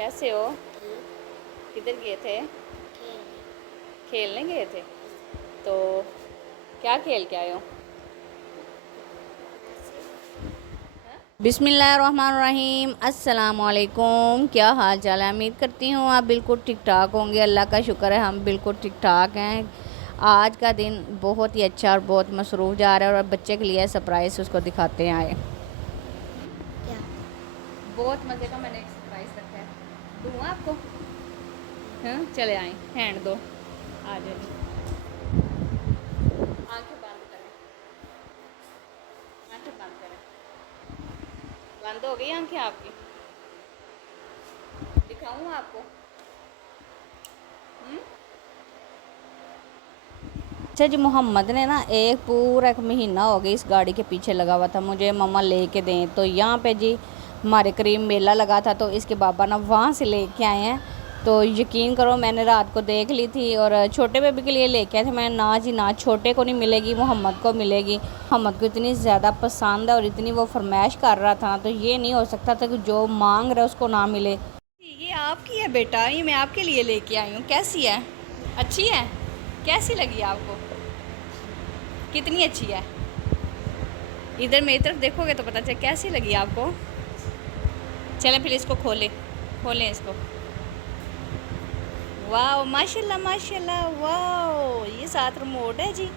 कैसे हो? किधर गए थे? खेलने गए थे। तो क्या खेल के आए हो? बिस्मिल्लाहिर्रहमानिर्रहीम। अस्सलाम वालेकुम। क्या हाल चाल है? उम्मीद करती हूँ आप बिल्कुल ठीक ठाक होंगे। अल्लाह का शुक्र है हम बिल्कुल ठीक ठाक हैं। आज का दिन बहुत ही अच्छा और बहुत मसरूफ़ जा रहा है और बच्चे के लिए सरप्राइज़ उसको दिखाते हैं। आए क्या? बहुत मज़े का मैंने एक सरप्राइज़ रखा है। दूँ आपको? हाँ चले आए। हैंड दो। आ जाइए। आंखें बंद करें। आंखें बंद करें। बंद हो गई आंखें आपकी? दिखाऊं आपको? अच्छा जी, मोहम्मद ने ना एक पूरा एक महीना हो गया इस गाड़ी के पीछे लगा हुआ था, मुझे मम्मा लेके दें। तो यहाँ पे जी हमारे करीब मेला लगा था, तो इसके बाबा ना वहाँ से लेके आए हैं। तो यकीन करो मैंने रात को देख ली थी और छोटे बेबी के लिए लेके आए थे। मैं ना जी ना, छोटे को नहीं मिलेगी, मोहम्मद को मिलेगी। मोहम्मद को इतनी ज़्यादा पसंद है और इतनी वो फरमाइश कर रहा था ना, तो ये नहीं हो सकता था कि जो मांग रहा है उसको ना मिले। ये आपकी है बेटा, ये मैं आपके लिए लेके आई हूँ। कैसी है? अच्छी है? कैसी लगी आपको? कितनी अच्छी है? इधर मेरी तरफ देखोगे तो पता चले कैसी लगी आपको। चलें फिर इसको खोलें। खोलें इसको। वाह माशाल्लाह माशाल्लाह, वाह ये साथ रिमोट है जी।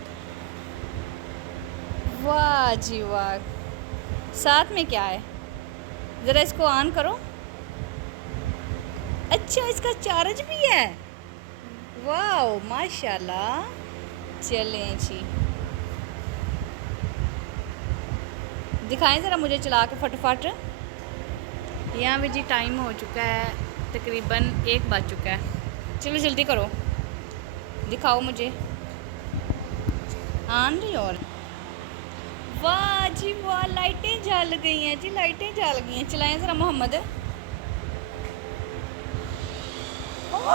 वाह जी वाह। साथ में क्या है? ज़रा इसको ऑन करो। अच्छा इसका चार्ज भी है। वाह माशाल्लाह। चलें जी, दिखाएं ज़रा मुझे चला के फटाफट। यहाँ भी जी टाइम हो चुका है, तकरीबन 1 बज चुका है। चलो जल्दी करो, दिखाओ मुझे। आन रही और वाह जी वाह, लाइटें जल गई हैं जी, लाइटें जल गई हैं। चलाएं ज़रा मोहम्मद। ओह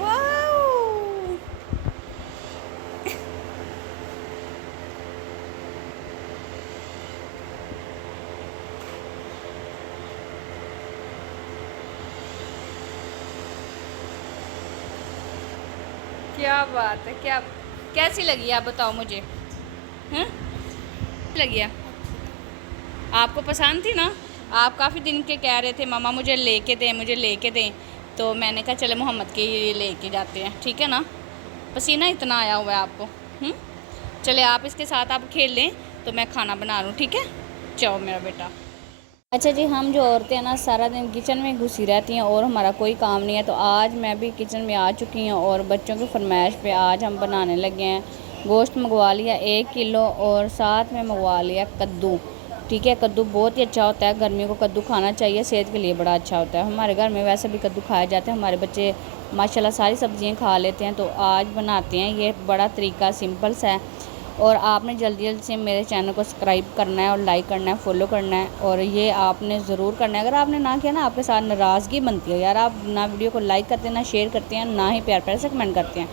वाह, क्या बात है। क्या कैसी लगी आप बताओ मुझे। हैं लगी है? आपको पसंद थी ना? आप काफ़ी दिन के कह रहे थे मामा मुझे लेके दें, मुझे लेके दें। तो मैंने कहा चले मोहम्मद के ये लेके जाते हैं, ठीक है ना। पसीना इतना आया हुआ है आपको। चले आप इसके साथ आप खेल लें, तो मैं खाना बना लूँ, ठीक है। जाओ मेरा बेटा। अच्छा जी, हम जो औरतें हैं ना सारा दिन किचन में घुसी रहती हैं और हमारा कोई काम नहीं है। तो आज मैं भी किचन में आ चुकी हूँ और बच्चों की फरमाइश पे आज हम बनाने लगे हैं। गोश्त मंगवा लिया 1 किलो और साथ में मंगवा लिया कद्दू। ठीक है, कद्दू बहुत ही अच्छा होता है, गर्मियों को कद्दू खाना चाहिए, सेहत के लिए बड़ा अच्छा होता है। हमारे घर में वैसे भी कद्दू खाए जाते हैं, हमारे बच्चे माशाल्लाह सारी सब्जियां खा लेते हैं। तो आज बनाते हैं, ये बड़ा तरीका सिंपल सा है। और आपने जल्दी जल्दी से मेरे चैनल को सब्सक्राइब करना है और लाइक करना है, फॉलो करना है। और ये आपने ज़रूर करना है। अगर आपने ना किया ना, आपके साथ नाराज़गी बनती है यार। आप ना वीडियो को लाइक करते हैं, ना शेयर करते हैं, ना ही प्यार प्यार से कमेंट करते हैं।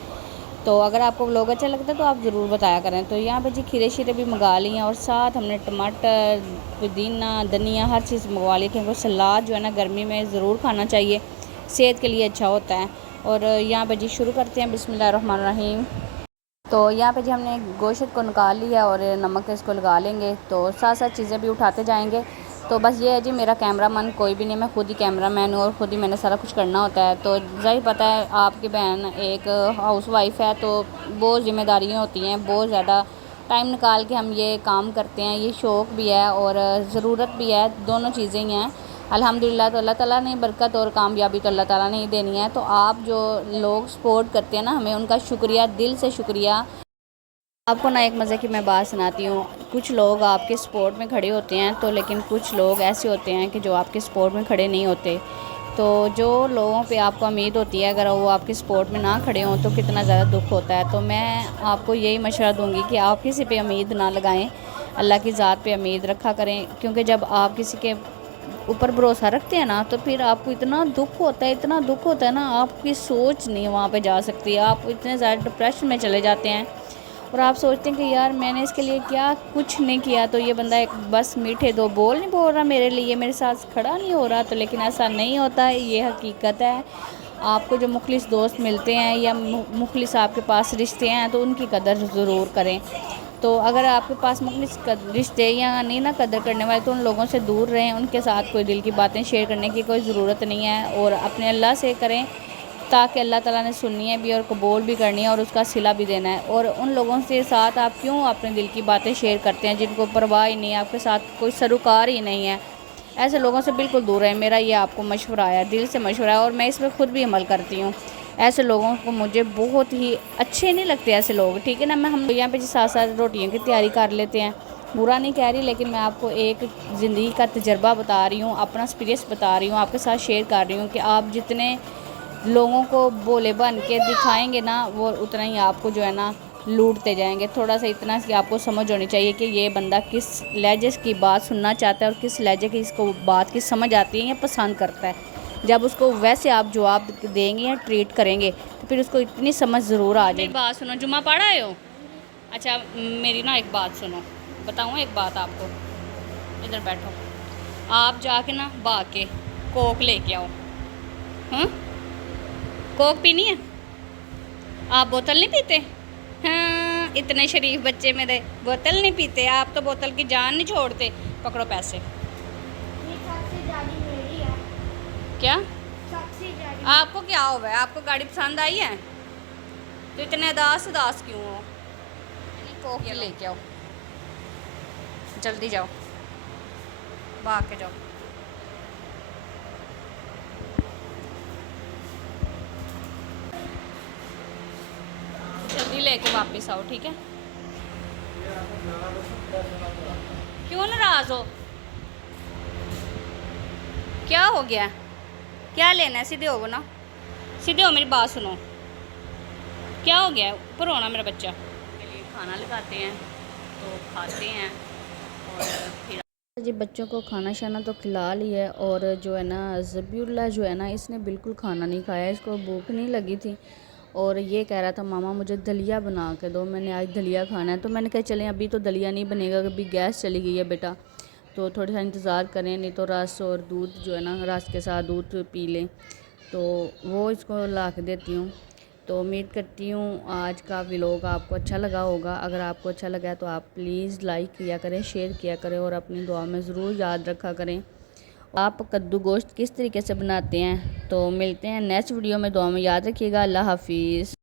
तो अगर आपको व्लॉग अच्छा लगता है तो आप ज़रूर बताया करें। तो यहाँ पे जी खीरे शीरे भी मंगा लिए हैं और साथ हमने टमाटर, पुदीना, धनिया हर चीज़ मंगवा ली, क्योंकि सलाद जो है ना गर्मी में ज़रूर खाना चाहिए, सेहत के लिए अच्छा होता है। और यहाँ पे जी शुरू करते हैं, बिस्मिल्लाहिर्रहमानिर्रहीम। तो यहाँ पे जी हमने गोश्त को निकाल लिया और नमक इसको लगा लेंगे। तो साथ साथ चीज़ें भी उठाते जाएंगे। तो बस ये है जी, मेरा कैमरामैन कोई भी नहीं, मैं खुद ही कैमरामैन हूँ और ख़ुद ही मैंने सारा कुछ करना होता है। तो ज़ाहिर पता है आपकी बहन एक हाउसवाइफ है, तो बहुत ज़िम्मेदारियाँ होती हैं, बहुत ज़्यादा टाइम निकाल के हम ये काम करते हैं। ये शौक़ भी है और ज़रूरत भी है, दोनों चीज़ें ही हैं अल्हम्दुलिल्लाह। तो अल्लाह ताला ने बरकत और कामयाबी तो अल्लाह ताला ने ही देनी है। तो आप जो लोग सपोर्ट करते हैं ना हमें, उनका शुक्रिया, दिल से शुक्रिया। आपको ना एक मज़े की मैं बात सुनाती हूँ। कुछ लोग आपके सपोर्ट में खड़े होते हैं, तो लेकिन कुछ लोग ऐसे होते हैं कि जो आपके सपोर्ट में खड़े नहीं होते। तो जो लोगों पे आपको उम्मीद होती है, अगर वो आपके सपोर्ट में ना खड़े हों तो कितना ज़्यादा दुख होता है। तो मैं आपको यही मशवरा दूँगी कि आप किसी पे उम्मीद ना लगाएं, अल्लाह की ज़ात पे उम्मीद रखा करें। क्योंकि जब आप किसी के ऊपर भरोसा रखते हैं ना, तो फिर आपको इतना दुख होता है, इतना दुख होता है ना, आपकी सोच नहीं वहाँ पे जा सकती, आप इतने ज़्यादा डिप्रेशन में चले जाते हैं। और आप सोचते हैं कि यार मैंने इसके लिए क्या कुछ नहीं किया, तो ये बंदा एक बस मीठे दो बोल नहीं बोल रहा मेरे लिए, मेरे साथ खड़ा नहीं हो रहा। तो लेकिन ऐसा नहीं होता है, ये हकीकत है। आपको जो मुखलिस दोस्त मिलते हैं या मुखलिस आपके पास रिश्ते हैं तो उनकी कदर ज़रूर करें। तो अगर आपके पास मुखलिस रिश्ते या नहीं ना कदर करने वाले, तो उन लोगों से दूर रहें। उनके साथ कोई दिल की बातें शेयर करने की कोई ज़रूरत नहीं है, और अपने अल्लाह से करें, ताकि अल्लाह ताला ने सुननी है भी और कबूल भी करनी है और उसका सिला भी देना है। और उन लोगों से साथ आप क्यों अपने दिल की बातें शेयर करते हैं जिनको परवाह ही नहीं है, आपके साथ कोई सरोकार ही नहीं है। ऐसे लोगों से बिल्कुल दूर है, मेरा ये आपको मशवरा है, दिल से मशवरा है, और मैं इस पर ख़ुद भी अमल करती हूँ। ऐसे लोगों को मुझे बहुत ही अच्छे नहीं लगते ऐसे लोग, ठीक है ना। मैं हम यहाँ पे साथ साथ रोटियों की तैयारी कर लेते हैं, बुरा नहीं कह रही, लेकिन मैं आपको एक ज़िंदगी का तजर्बा बता रही हूँ, अपना एक्सपीरियंस बता रही हूँ, आपके साथ शेयर कर रही हूँ कि आप जितने लोगों को भोले बन के दिखाएंगे ना, वो उतना ही आपको जो है ना लूटते जाएंगे। थोड़ा सा इतना कि आपको समझ होनी चाहिए कि ये बंदा किस लहजे की बात सुनना चाहता है और किस लहजे की इसको बात की समझ आती है या पसंद करता है। जब उसको वैसे आप जवाब देंगे या ट्रीट करेंगे तो फिर उसको इतनी समझ ज़रूर आ जाएगी। बात सुनो, जुम्मा पढ़ा है हो? अच्छा मेरी ना एक बात सुनो, बताऊँ एक बात आपको, इधर बैठो। आप जाके ना भाग के कोक लेके आओ। कोक पीनी है? आप बोतल नहीं पीते? हाँ, इतने शरीफ बच्चे मेरे बोतल नहीं पीते। आप तो बोतल की जान नहीं छोड़ते। पकड़ो पैसे। ये सबसे ज्यादा मेरी है। क्या सबसे ज्यादा आपको क्या हुआ है? आपको गाड़ी पसंद आई है तो इतने उदास उदास क्यों हो? कोक लेके आओ, जल्दी जाओ, भाग के जाओ। जल्दी लेके वापस आओ, ठीक है? क्यों नाराज हो? क्या हो गया? क्या लेना है? सीधे हो ना, सीधे हो, मेरी बात सुनो। क्या हो गया? ऊपर होना मेरा बच्चा। के लिए खाना लगाते हैं तो खाते हैं, और फिर जी बच्चों को खाना शाना तो खिला लिया है। और जो है ना ज़बीउल्लाह जो है ना, इसने बिल्कुल खाना नहीं खाया, इसको भूख नहीं लगी थी। और ये कह रहा था मामा मुझे दलिया बना के दो, मैंने आज दलिया खाना है। तो मैंने कहा चलें अभी तो दलिया नहीं बनेगा, अभी गैस चली गई है बेटा, तो थोड़ा सा इंतज़ार करें, नहीं तो रस और दूध जो है ना, रस के साथ दूध पी लें। तो वो इसको ला के देती हूँ। तो उम्मीद करती हूँ आज का व्लॉग आपको अच्छा लगा होगा। अगर आपको अच्छा लगा तो आप प्लीज़ लाइक किया करें, शेयर किया करें, और अपनी दुआ में ज़रूर याद रखा करें। आप कद्दू गोश्त किस तरीके से बनाते हैं। तो मिलते हैं नेक्स्ट वीडियो में, दुआ में याद रखिएगा। अल्लाह हाफिज़।